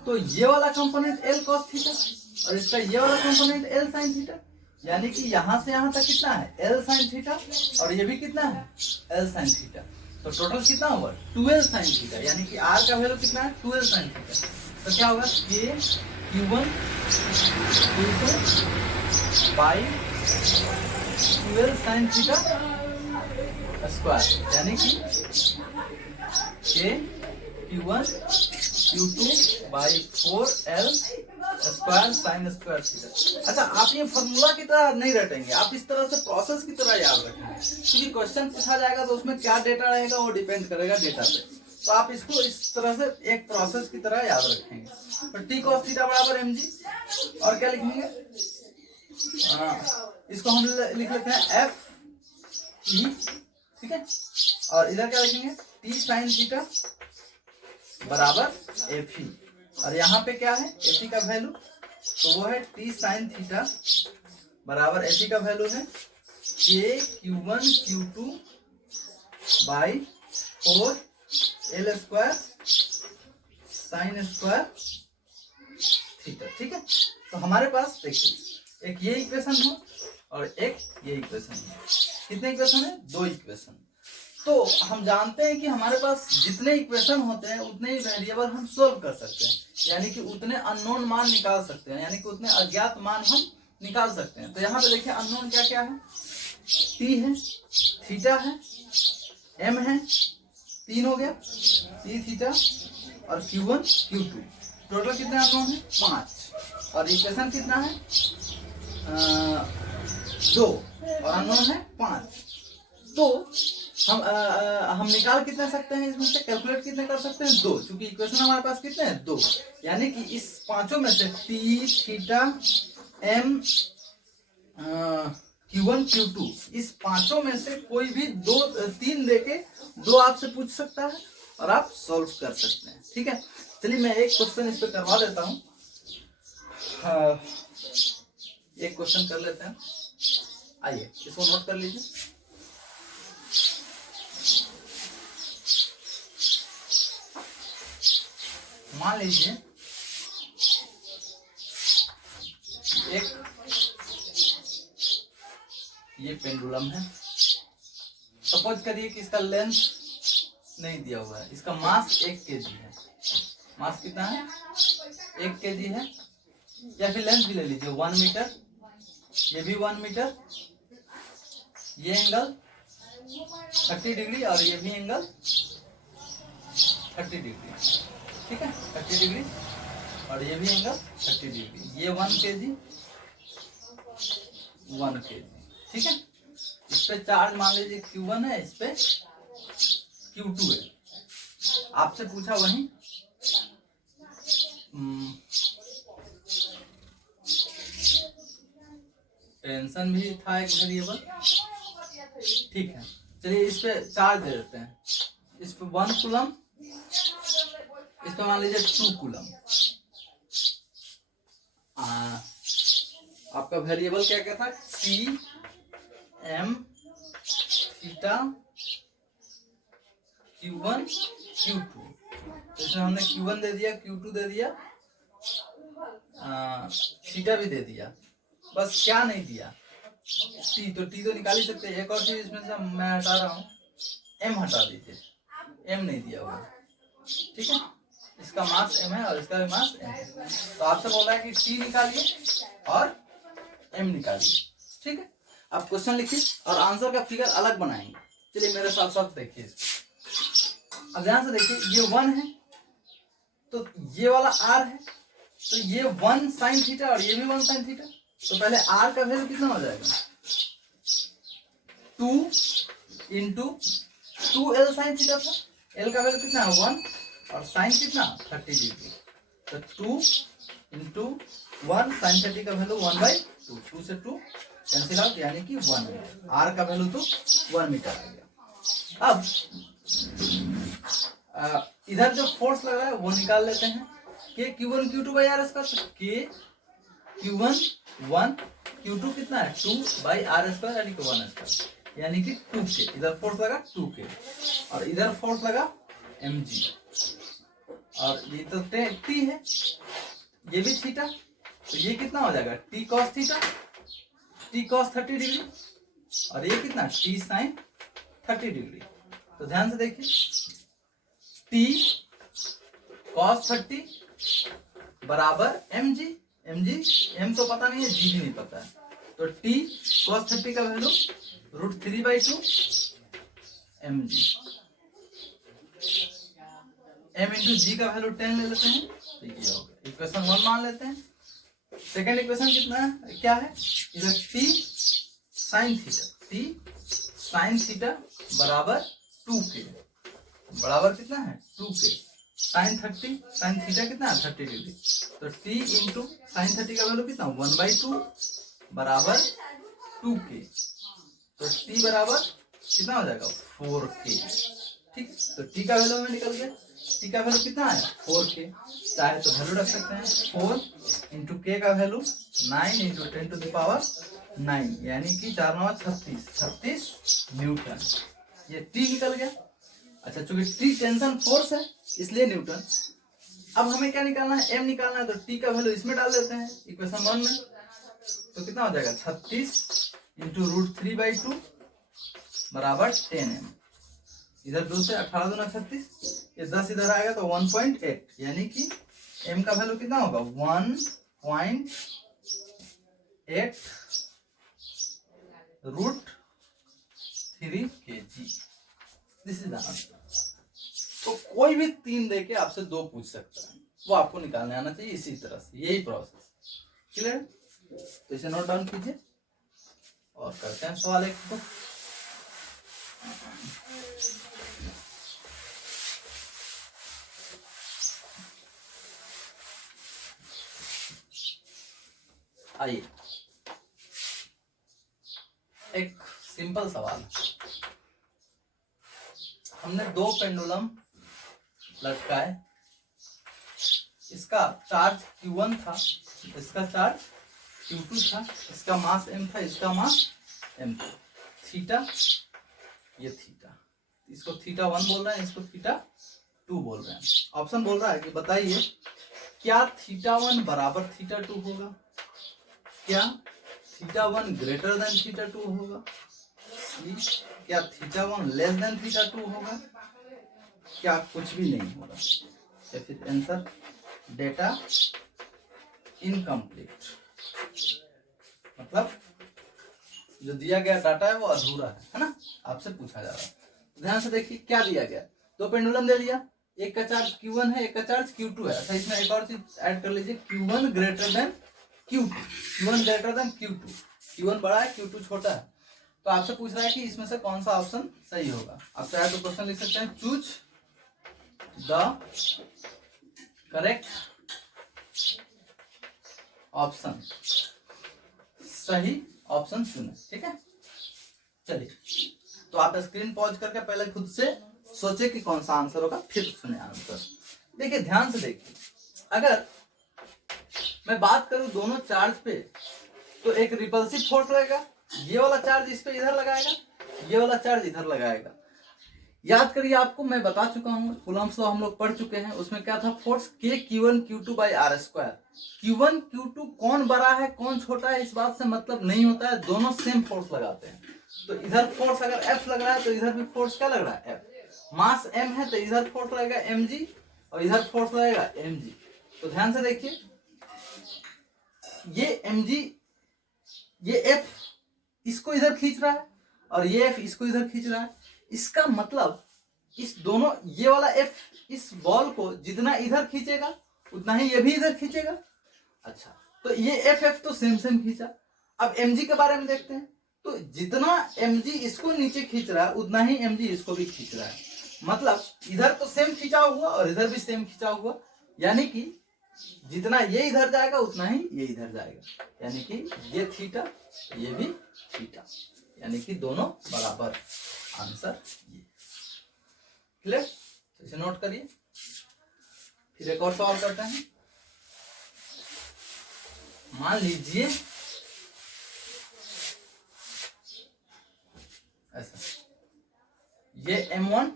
तो ये वाला कंपोनेंट l cos थीटा और इसका ये वाला कंपोनेंट l sin थीटा, यानी कि यहां से यहां तक कितना है l sin थीटा और ये भी कितना है l sin थीटा, तो टोटल कितना होगा 12 sin थीटा, यानी कि r का वैल्यू कितना है 12 sin थीटा। तो क्या होगा, K Q1 Q2 by 12 sin theta square, यानी कि K Q1 Q2 by 4L square sine square theta. अच्छा, आप ये फॉर्मूला की तरह नहीं रटेंगे, आप इस तरह से प्रोसेस की तरह याद रखेंगे, क्योंकि क्वेश्चन पूछा जाएगा तो उसमें क्या डेटा रहेगा वो डिपेंड करेगा डेटा पे, तो आप इसको इस तरह से एक प्रोसेस की तरह याद रखेंगे। तो t cos थीटा बराबर mg, और क्या लिखेंगे, इसको हम लिख लेते हैं f e, ठीक है, और इधर क्या लिखेंगे, t sin थीटा बराबर एफ ई, और यहाँ पे क्या है एफ ई का वैल्यू, तो वो है टी साइन थीटा बराबर एफ ई का वैल्यू है के Q1 Q2 by 4L square sine square theta, ठीक है। तो हमारे पास देखिए, एक ये इक्वेशन हो और एक ये इक्वेशन है, कितने इक्वेशन है, 2 इक्वेशन। तो हम जानते हैं कि हमारे पास जितने इक्वेशन होते हैं उतने ही वेरिएबल हम सोल्व कर सकते हैं, यानी कि उतने अननोन मान निकाल सकते हैं, यानी कि उतने अज्ञात मान हम निकाल सकते हैं। तो यहाँ पे देखिए अननोन क्या क्या है, t है, थीटा है, m है, 3 हो गया, t थीटा और Q1 Q2, टोटल कितने अननोन है 5, और इक्वेशन कितना है 2 और अननोन है 5। तो हम निकाल कितने सकते हैं इसमें से, कैलकुलेट कितने कर सकते हैं, 2, क्योंकि इक्वेशन हमारे पास कितने हैं 2, यानी कि इस पांचों में से t theta m Q1 Q2 इस पांचों में से कोई भी 3 लेके 2 आपसे पूछ सकता है और आप सॉल्व कर सकते हैं, ठीक है। चलिए मैं एक क्वेश्चन इस पे करवा देता हूँ, एक क्वेश्चन कर लेते हैं, आइए इसको नोट कर लीजिए। मान लीजिए एक ये पेंडुलम है, सपोज करिए कि इसका लेंथ नहीं दिया हुआ है, इसका मास 1 kg है, मास कितना है 1 kg है, या फिर लेंथ भी ले लीजिए 1 मीटर, ये भी 1 मीटर, ये एंगल 30 डिग्री और ये भी एंगल 30 डिग्री, ठीक है 30 डिग्री, और ये भी एंगल 30 डिग्री, ये 1 kg 1 kg, ठीक है। इस पे चार्ज मान लीजिए Q1 है, इस पे Q2 है, आपसे पूछा वही टेंशन भी था एक वेरिएबल, ठीक है। चलिए इस पे चार्ज दे देते हैं, इस पे 1 कूलम, इस पे मान लीजिए 2 कूलम, आपका वेरिएबल क्या क्या था, T M theta Q1 Q2, इसमें हमने Q1 दे दिया, Q2 दे दिया, थीटा भी दे दिया, बस क्या नहीं दिया टी, तो टी तो निकाल ही सकते हैं। एक और चीज इसमें से मैं हटा रहा हूँ, एम हटा दीजिए, m नहीं दिया हुआ, ठीक है। इसका मास m है और इसका भी मास m है। तो आपसे बोल रहा है कि t निकालिए और m निकालिए, ठीक है। आप क्वेश्चन लिखिए और आंसर का फिगर अलग बनाएंगे। चलिए मेरे साथ साथ देखिए, अब ध्यान से देखिए, ये 1 है तो ये वाला r है, तो ये 1 sin थीटा और ये भी 1 sin थीटा। तो पहले r का वैल्यू कितना हो जाएगा, 2 इंटू 2l sin थीटा था, l का वैल्यू कितना है 1 और sin कितना 30 डिग्री। तो 2 इंटू 1 sin 30 का वैल्यू 1/2, 2 से 2 कैंसिल आउट, यानी कि 1 मीटर। r का वैल्यू तो 1 मीटर आ गया। अब इधर जो फोर्स लग रहा है वो निकाल लेते हैं, के Q1 Q2 by r square. के Q1 1, Q2 कितना है 2 बाई आर स्क्वायर यानी कि 1 स्क्वायर, यानी कि 2K। इधर फोर्स लगा 2K और इधर फोर्स लगा mg, और ये तो T है, ये भी थीटा, तो ये कितना हो जाएगा T cos theta, T cos 30 degree, और ये कितना T sin 30 डिग्री। तो ध्यान से देखिए, T cos 30 बराबर mg, m तो पता नहीं है, g भी नहीं पता है, तो T cos 30 का वैल्यू √3/2 mg, m इंटू जी का वैल्यू 10 ले लेते हैं, तो ये हो गया इक्वेशन 1 मान लेते हैं। सेकेंड इक्वेशन कितना है, क्या है, इधर T sin थीटा बराबर 2K, बराबर कितना है 2K, sin 30, sin थीटा कितना है 30 डिग्री, तो T इंटू sin 30 का वैल्यू कितना 1/2 बराबर 2K, तो T बराबर कितना हो जाएगा 4K, ठीक। तो T का वैल्यू हमें निकल गया, T का वैल्यू कितना है 4K, चाहे तो वैल्यू रख सकते हैं, 4 इंटू K का वैल्यू 9 इंटू 10⁹9, यानी कि 4 9 36 न्यूटन, ये T निकल गया। अच्छा, चूंकि T टेंशन फोर्स है इसलिए न्यूटन। अब हमें क्या निकालना है, m निकालना है, तो T का वैल्यू इसमें डाल देते हैं इक्वेशन 1 में, तो कितना हो जाएगा 36 इंटू √3/2 बराबर 10m, इधर 2 से 18 दूना 36, ये 10 इधर आएगा तो 1.8, यानी कि m का वैल्यू कितना होगा 1.8 √3 kg। This is answer. तो कोई भी 3 देके आपसे 2 पूछ सकता है, वो आपको निकालने आना चाहिए इसी तरह से, यही प्रोसेस क्लियर। तो इसे नोट डाउन कीजिए और करते हैं सवाल एक को। आइए, एक सिंपल सवाल, हमने 2 पेंडुलम लटकाए, इसका चार्ज Q1 था, इसका चार्ज Q2 था, इसका मास m था, इसका मास m था, थीटा ये थीटा, इसको थीटा 1 बोल रहे हैं, इसको थीटा 2 बोल रहे हैं। ऑप्शन बोल रहा है कि बताइए क्या थीटा 1 बराबर थीटा 2 होगा, क्या थीटा 1 ग्रेटर देन थीटा 2 होगा, क्या थीटा 1 लेस देन थीटा 2 होगा, क्या कुछ भी नहीं होगा, या फिर आंसर डेटा इनकम्प्लीट, मतलब जो दिया गया डाटा है वो अधूरा है ना, आपसे पूछा जा रहा है। ध्यान से देखिए क्या दिया गया, 2 पेंडुलम दे दिया, एक का चार्ज Q1 है, एक का चार्ज Q2 है। अच्छा, इसमें एक और चीज ऐड कर लीजिए, Q1 greater than Q2, Q1 greater than Q2, Q1 बड़ा है Q2 छोटा है। तो आपसे पूछ रहा है कि इसमें से कौन सा ऑप्शन सही होगा। आप चाहे तो क्वेश्चन लिख सकते हैं, चूज द करेक्ट ऑप्शन, सही ऑप्शन चुने, ठीक है। चलिए, तो आप स्क्रीन पॉज करके पहले खुद से सोचे कि कौन सा आंसर होगा, फिर सुने आंसर। देखिए ध्यान से देखिए, अगर मैं बात करूं दोनों चार्ज पे, तो एक रिपल्सिव फोर्स लगेगा, ये वाला चार्ज इस पे इधर लगाएगा, ये वाला चार्ज इधर लगाएगा। याद करिए, आपको मैं बता चुका हूं, कूलम्ब्स लॉ हम लोग पढ़ चुके हैं, उसमें क्या था force K Q1 Q2 by r square. Q1 Q2 कौन बड़ा है कौन छोटा है इस बात से मतलब नहीं होता है, दोनों सेम फोर्स लगाते हैं। तो इधर फोर्स अगर F लग रहा है तो इधर भी फोर्स क्या लग रहा है F, मास m है तो इधर फोर्स लगेगा mg और इधर फोर्स लगेगा mg। तो ध्यान से देखिए, ये mg, ये f इसको इधर खींच रहा है और ये f इसको इधर खींच रहा है। इसका मतलब इस दोनों, ये वाला f इस बॉल को जितना इधर खींचेगा उतना ही ये भी इधर खींचेगा। अच्छा, तो ये f तो सेम सेम खींचा। अब mg के बारे में देखते हैं, तो जितना mg इसको नीचे खींच रहा है उतना ही mg इसको भी खींच रहा है। मतलब इधर तो सेम खींचा हुआ और इधर भी सेम खींचा हुआ, यानी कि जितना ये इधर जाएगा उतना ही ये इधर जाएगा, यानी कि ये थीटा ये भी थीटा, यानी कि दोनों बराबर। आंसर ये। क्लियर? तो इसे नोट करिए। फिर एक और सवाल करते हैं। मान लीजिए ऐसा, ये m1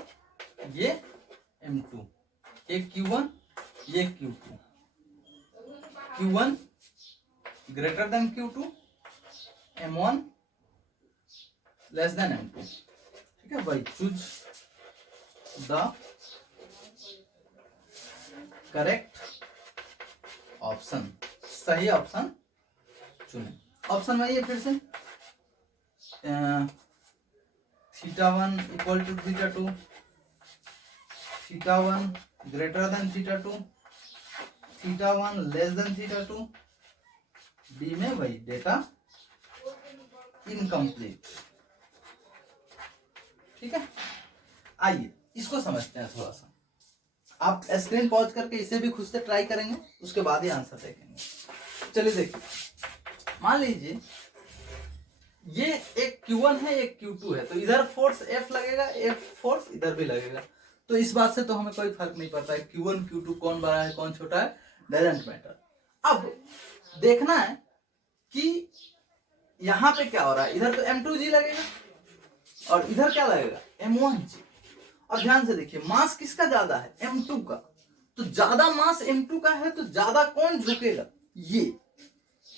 ये m2, ये q1 ये q2, q1 greater than q2, m1 less than m2। ठीक है भाई, चूज द करेक्ट ऑप्शन, सही ऑप्शन चुने। ऑप्शन वही है फिर से, θ1 equal to θ2, θ1 greater than θ2, θ1 less than θ2। B में वही डेटा इनकम्प्लीट। ठीक है, आइए इसको समझते हैं थोड़ा सा। आप स्क्रीन पॉज करके इसे भी खुद से ट्राई करेंगे, उसके बाद ही आंसर देखेंगे। चलिए देखिए, मान लीजिए ये एक Q1 है एक Q2 है, तो इधर फोर्स F लगेगा, F फोर्स इधर भी लगेगा। तो इस बात से तो हमें कोई फर्क नहीं पड़ता है Q1 Q2 कौन बड़ा है कौन छोटा है, डजंट मैटर। अब देखना है कि यहाँ पे क्या हो रहा है। इधर तो M2G लगेगा और इधर क्या लगेगा M1G। और ध्यान से देखिए, मास किसका ज्यादा है, M2 का। तो ज्यादा मास M2 का है तो ज्यादा कौन झुकेगा, ये,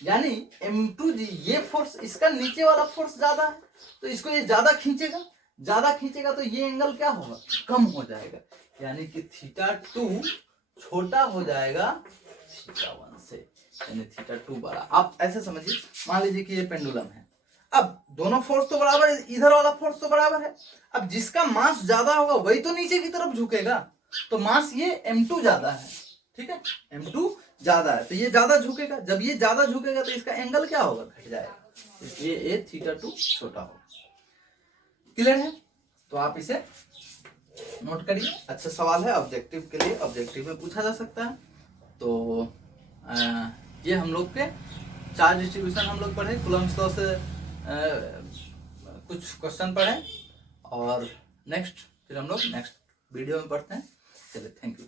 यानी M2G, ये फोर्स इसका नीचे वाला फोर्स ज्यादा है तो इसको ये ज्यादा खींचेगा। ज्यादा खींचेगा तो ये एंगल क्या होगा, कम हो जाएगा, यानी कि θ2 छोटा हो जाएगा θ1 से, यानी θ2 बड़ा। आप ऐसे समझिए, मान लीजिए कि ये पेंडुलम है। अब दोनों फोर्स तो बराबर है, इधर वाला फोर्स तो बराबर है। अब जिसका मास ज्यादा होगा वही तो नीचे की तरफ झुकेगा। तो मास ये M2 ज्यादा है, ठीक है, M2 ज्यादा है तो ये ज्यादा झुकेगा। जब ये ज्यादा झुकेगा तो इसका एंगल क्या होगा, घट जाएगा, इसलिए ये θ2 छोटा होगा। क्लियर है? तो आप इसे नोट करिए। अच्छा सवाल है, ऑब्जेक्टिव के लिए, ऑब्जेक्टिव में पूछा जा सकता है। तो ये हम लोग के चार्ज डिस्ट्रीब्यूशन हम लोग पढ़े, कूलम्ब्स लॉ से कुछ क्वेश्चन पढ़े और नेक्स्ट फिर हम लोग नेक्स्ट वीडियो में पढ़ते हैं। चलिए, थैंक यू।